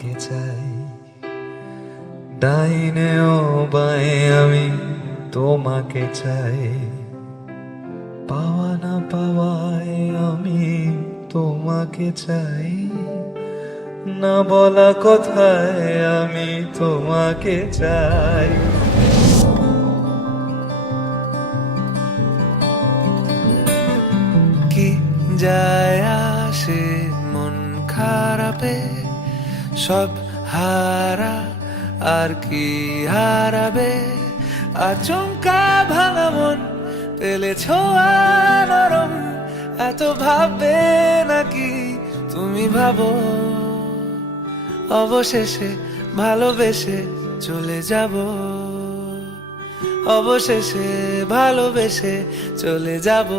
তোমাকে চাই, ডাইনে ও বাঁয়ে আমি তোমাকে চাই, পাওয়া না পাওয়ায় আমি তোমাকে চাই, না বলা কথায় আমি তোমাকে চাই। কি যায় আসে মন খারাপে, সব হারা আর কি হারাবে, আচমকা ভাঙা মন পেলে ছোঁয়া নরম, এত ভাববে নাকি তুমি ভাবো, অবশেষে ভালোবেসে চলে যাব, অবশেষে ভালোবেসে চলে যাব।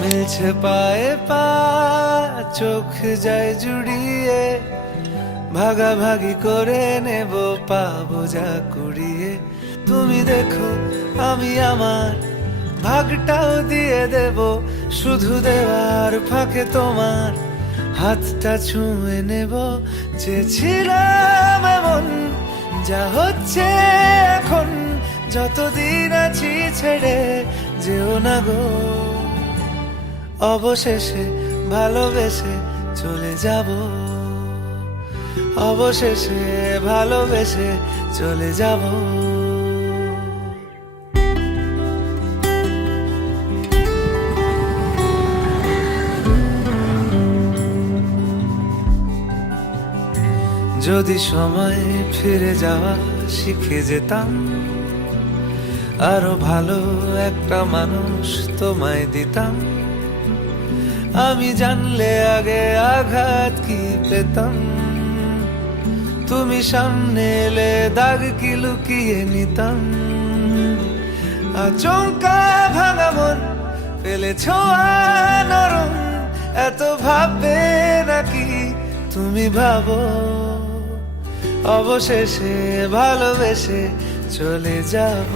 মিলছে পায়ে পা, চোখ যায় জুড়িয়ে, ভাগাভাগি করে নেব পাবো যা কুড়িয়ে। তুমি দেখো আমি আমার ভাগটাও দিয়ে দেব, শুধু দেওয়ার ফাঁকে তোমার হাতটা ছুঁয়ে নেব। চেয়েছিলাম এমন, যা হচ্ছে এখন, যতদিন আছি ছেড়ে যেও না গো, অবশেষে ভালোবেসে চলে যাব, অবশেষে ভালোবেসে চলে যাব। যদি সময় ফিরে যাওয়া শিখে যেতাম, আরো ভালো একটা মানুষ তোমায় দিতাম, আমি জানলে আগে আঘাত কি পেতাম, তুমি সামনে এলে দাগ কি লুকিয়ে নিতাম, আচমকা ভাঙা মন পেলে ছোঁয়া নরম, এত ভাববে নাকি তুমি ভাবো, অবশেষে ভালোবেসে চলে যাব।